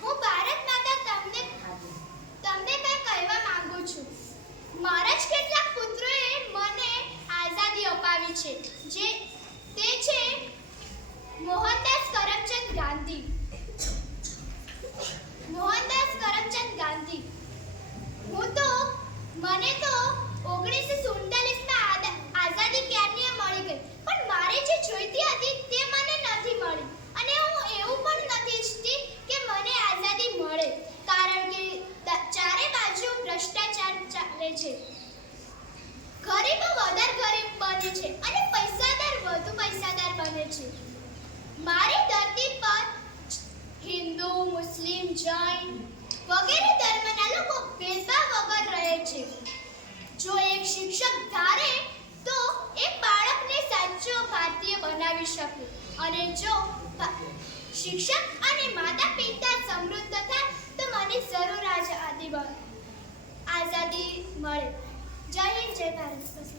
હું ભારત માતા તમને તમને કંઈ કહેવા માંગુ છું. મારા જ કેટલાક પુત્રોએ મને આઝાદી અપાવી છે, જે તે છે મોહનદાસ કરમચંદ ગાંધી મોહનદાસ કરમચંદ ગાંધી હું તો મને તો ઓગણીસો સુડતાલીસમાં આઝાદી ક્યારની મળી ગઈ પણ મારે જે જોઈતી હતી તે મને નથી મળી અને હું એવું પણ નથી ઈચ્છતી કે મને આઝાદી મળે કારણ કે દ- ચારે બાજુ ભ્રષ્ટાચાર ચાલે છે. ગરીબો વધારે ગરીબ બને છે અને પૈસાદાર વધુ પૈસાદાર બને છે. મારી ધરતી પર હિન્દુ, મુસ્લિમ, જૈન વગેરે ધર્મના લોકો ભેદભાવ વગર રહે છે. જો એક શિક્ષક ધારે તો એ બાળકને સાચો ભારતીય બનાવી શકે. અને જો શિક્ષક અને માતા પિતા સમૃદ્ધ થાય તો મને જરૂર આઝાદી બ- આઝાદી મળે. જય હિન્દ જય ભારત.